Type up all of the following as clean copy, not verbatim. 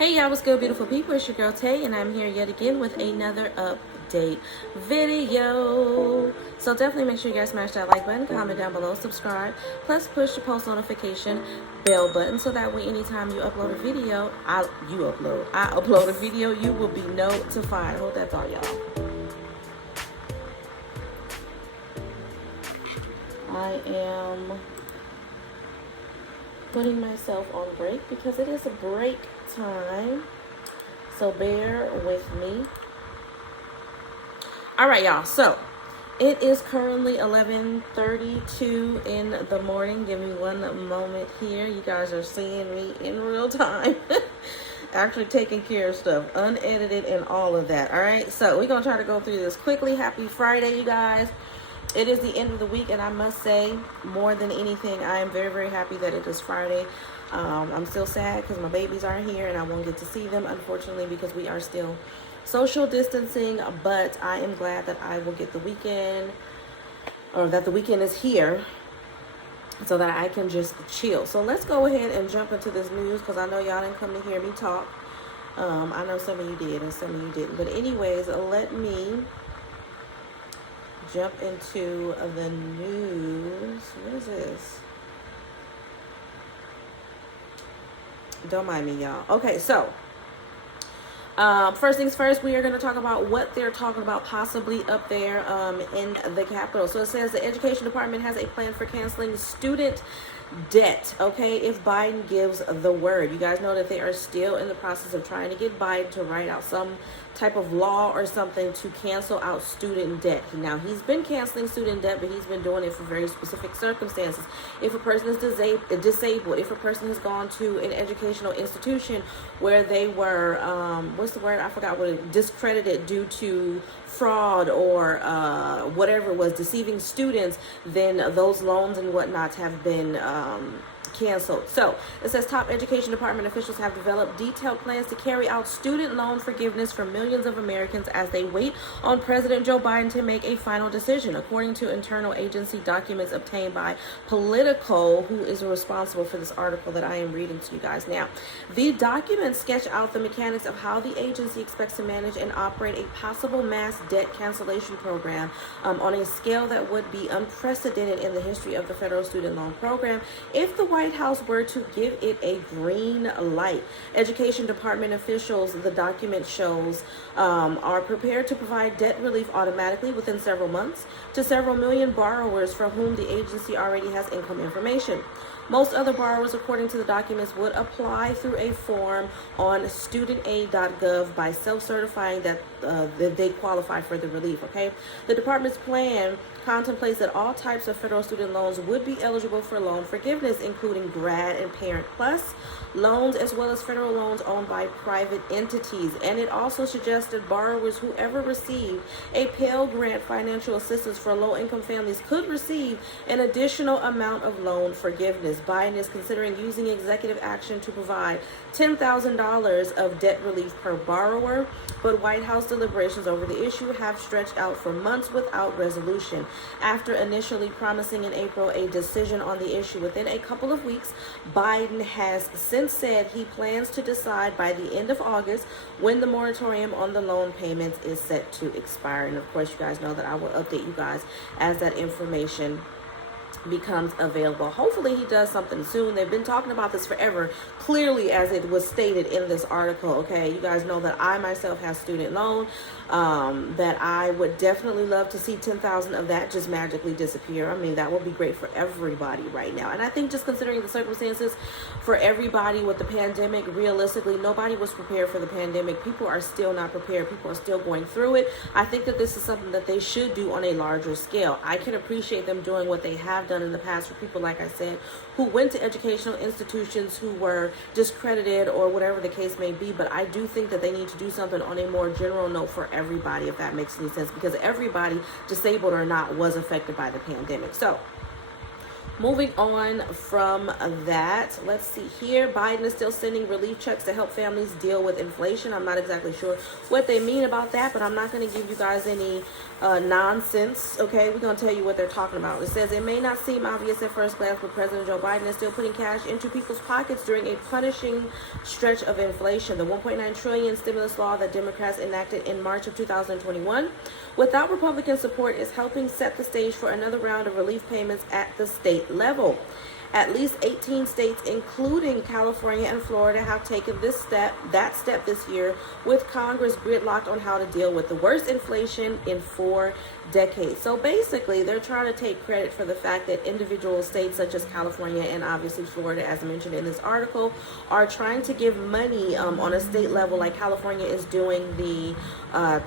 Hey y'all, what's good, beautiful people? It's your girl Tay, and I'm here yet again with another update video. So definitely make sure you guys smash that like button, comment down below, subscribe, plus push the post notification bell button so that way anytime you upload a video, I upload a video, you will be notified. I hope that's all, y'all. I am putting myself on break because it is a break time, so bear with me. All right, y'all, so it is currently 11:32 in the morning. Give me one moment here. You guys are seeing me in real time. Actually taking care of stuff, unedited and all of that. All right, so we're gonna try to go through this quickly. Happy Friday, you guys. It is the end of the week, and I must say, more than anything, I am very, very happy that it is Friday. I'm still sad because my babies aren't here and I won't get to see them, unfortunately, because we are still social distancing, but I am glad that I will get the weekend, or that the weekend is here, so that I can just chill. So let's go ahead and jump into this news, because I know y'all didn't come to hear me talk. I know some of you did and some of you didn't. But anyways, let me jump into the news. What is this? Don't mind me, y'all. Okay, so first things first, we are going to talk about what they're talking about possibly up there in the Capitol. So it says the Education Department has a plan for canceling student debt, okay, if Biden gives the word. You guys know that they are still in the process of trying to get Biden to write out some type of law or something to cancel out student debt. Now, he's been canceling student debt, but he's been doing it for very specific circumstances. If a person is disabled, if a person has gone to an educational institution where they were, what's the word? I forgot what it, discredited due to fraud or whatever it was, deceiving students, then those loans and whatnots have been canceled. So it says top education department officials have developed detailed plans to carry out student loan forgiveness for millions of Americans as they wait on President Joe Biden to make a final decision, according to internal agency documents obtained by Politico, who is responsible for this article that I am reading to you guys now. The documents sketch out the mechanics of how the agency expects to manage and operate a possible mass debt cancellation program on a scale that would be unprecedented in the history of the federal student loan program if the White House were to give it a green light. Education Department officials, the document shows, are prepared to provide debt relief automatically within several months to several million borrowers for whom the agency already has income information. Most other borrowers, according to the documents, would apply through a form on studentaid.gov by self-certifying that they qualify for the relief, okay? The department's plan contemplates that all types of federal student loans would be eligible for loan forgiveness, including grad and parent plus loans, as well as federal loans owned by private entities. And it also suggested borrowers who ever received a Pell Grant financial assistance for low-income families could receive an additional amount of loan forgiveness. Biden is considering using executive action to provide $10,000 of debt relief per borrower, but White House deliberations over the issue have stretched out for months without resolution. After initially promising in April a decision on the issue within a couple of weeks, Biden has since said he plans to decide by the end of August when the moratorium on the loan payments is set to expire. And of course, you guys know that I will update you guys as that information becomes available. Hopefully he does something soon. They've been talking about this forever, clearly, as it was stated in this article. Okay, you guys know that I myself have student loan, that I would definitely love to see 10,000 of that just magically disappear. I mean, that would be great for everybody right now. And I think just considering the circumstances for everybody with the pandemic, realistically, nobody was prepared for the pandemic. People are still not prepared. People are still going through it. I think that this is something that they should do on a larger scale. I can appreciate them doing what they have done in the past for people, like I said, who went to educational institutions who were discredited or whatever the case may be, but I do think that they need to do something on a more general note for everybody, if that makes any sense, because everybody, disabled or not, was affected by the pandemic. So Moving on from that, let's see here. Biden is still sending relief checks to help families deal with inflation. I'm not exactly sure what they mean about that, but I'm not going to give you guys any nonsense. Okay, we're going to tell you what they're talking about. It says it may not seem obvious at first glance, but President Joe Biden is still putting cash into people's pockets during a punishing stretch of inflation. The $1.9 trillion stimulus law that Democrats enacted in March of 2021 without Republican support is helping set the stage for another round of relief payments at the state level. At least 18 states, including California and Florida, have taken that step this year, with Congress gridlocked on how to deal with the worst inflation in 4 decades. So basically, they're trying to take credit for the fact that individual states such as California and obviously Florida, as mentioned in this article, are trying to give money on a state level. Like California is doing the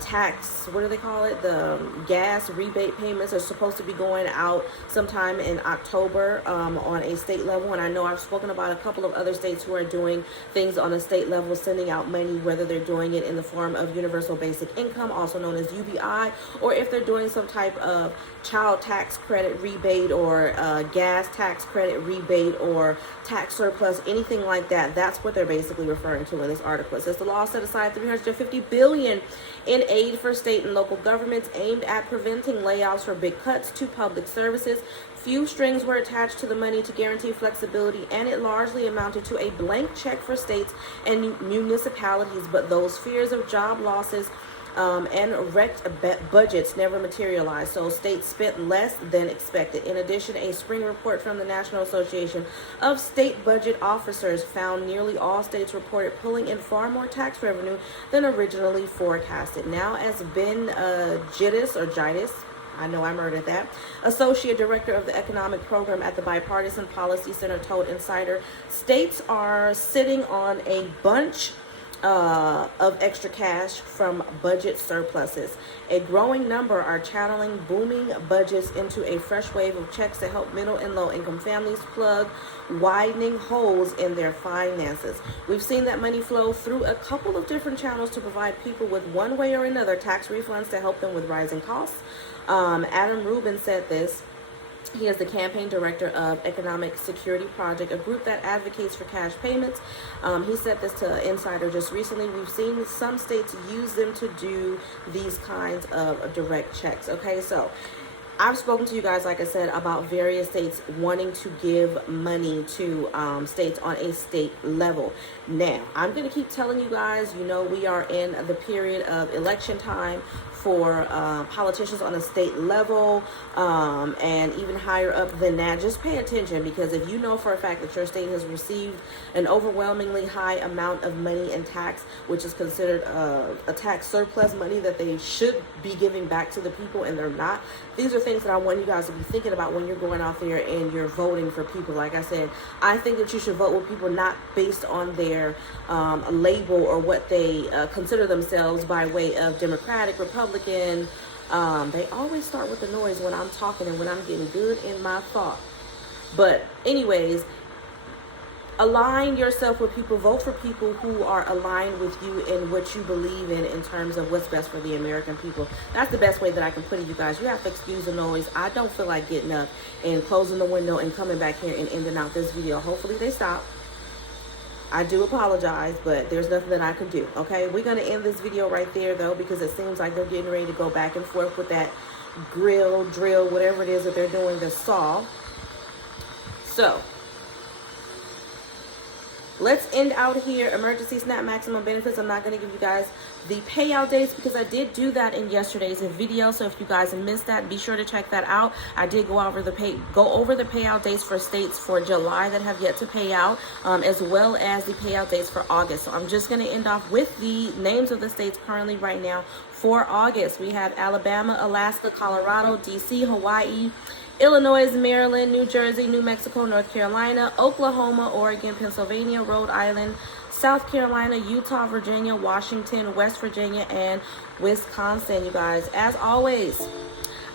tax, what do they call it? The gas rebate payments are supposed to be going out sometime in October on a state level. And I know I've spoken about a couple of other states who are doing things on a state level, sending out money, whether they're doing it in the form of universal basic income, also known as UBI, or if they're doing some type of child tax credit rebate or gas tax credit rebate or tax surplus, anything like that. That's what they're basically referring to in this article. It says the law set aside $350 billion in aid for state and local governments aimed at preventing layoffs for big cuts to public services. Few strings were attached to the money to guarantee flexibility, and it largely amounted to a blank check for states and municipalities, but those fears of job losses and wrecked budgets never materialized, so states spent less than expected. In addition, a spring report from the National Association of State Budget Officers found nearly all states reported pulling in far more tax revenue than originally forecasted. Now, as Ben Gitis, I know I murdered that, Associate Director of the Economic Program at the Bipartisan Policy Center, told Insider, states are sitting on a bunch of extra cash from budget surpluses. A growing number are channeling booming budgets into a fresh wave of checks to help middle and low income families plug widening holes in their finances. We've seen that money flow through a couple of different channels to provide people with one way or another tax refunds to help them with rising costs. Adam Rubin said this. He is the campaign director of Economic Security Project, a group that advocates for cash payments. He said this to Insider just recently. We've seen some states use them to do these kinds of direct checks. Okay, so I've spoken to you guys, like I said, about various states wanting to give money to states on a state level. Now, I'm going to keep telling you guys, you know, we are in the period of election time for politicians on a state level and even higher up than that. Just pay attention, because if you know for a fact that your state has received an overwhelmingly high amount of money in tax, which is considered a tax surplus, money that they should be giving back to the people and they're not, these are things that I want you guys to be thinking about when you're going out there and you're voting for people. Like I said, I think that you should vote with people not based on their label or what they consider themselves by way of Democratic, Republican. They always start with the noise when I'm talking and when I'm getting good in my thought. But anyways, align yourself with people. Vote for people who are aligned with you in what you believe in terms of what's best for the American people. That's the best way that I can put it, you guys. You have to excuse the noise. I don't feel like getting up and closing the window and coming back here and ending out this video. Hopefully they stop. I do apologize, but there's nothing that I can do. Okay, we're going to end this video right there, though, because it seems like they're getting ready to go back and forth with that drill, whatever it is that they're doing, the saw. So let's end out here. Emergency SNAP maximum benefits. I'm not going to give you guys the payout dates because I did do that in yesterday's video. So if you guys missed that, be sure to check that out. I did go over the payout dates for states for July that have yet to pay out, as well as the payout dates for August. So I'm just going to end off with the names of the states currently right now for August. We have Alabama, Alaska, Colorado, DC, Hawaii, Illinois, Maryland, New Jersey, New Mexico, North Carolina, Oklahoma, Oregon, Pennsylvania, Rhode Island, South Carolina, Utah, Virginia, Washington, West Virginia, and Wisconsin, you guys. As always,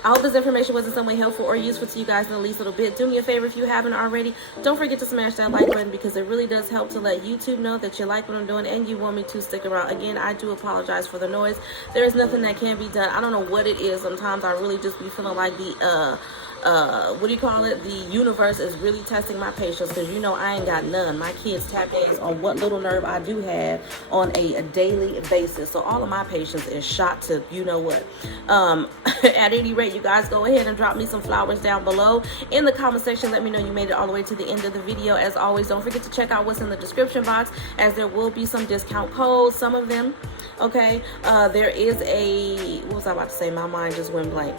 I hope this information was in some way helpful or useful to you guys in the least little bit. Do me a favor if you haven't already. Don't forget to smash that like button because it really does help to let YouTube know that you like what I'm doing and you want me to stick around. Again, I do apologize for the noise. There is nothing that can be done. I don't know what it is. Sometimes I really just be feeling like the what do you call it? The universe is really testing my patience, because you know I ain't got none. My kids tap dance on what little nerve I do have on a daily basis. So all of my patience is shot to you know what. At any rate, you guys go ahead and drop me some flowers down below in the comment section. Let me know you made it all the way to the end of the video. As always, don't forget to check out what's in the description box, as there will be some discount codes, some of them. Okay, there is a, what was I about to say? My mind just went blank.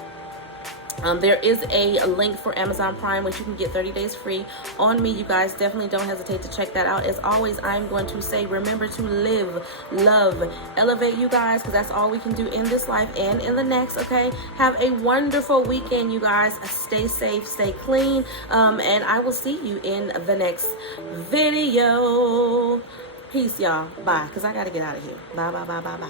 There is a link for Amazon Prime, which you can get 30 days free on me. You guys definitely don't hesitate to check that out. As always, I'm going to say, remember to live, love, elevate, you guys, because that's all we can do in this life and in the next. Okay, have a wonderful weekend, you guys. Stay safe, stay clean, and I will see you in the next video. Peace, y'all. Bye, because I got to get out of here. Bye, bye, bye, bye, bye.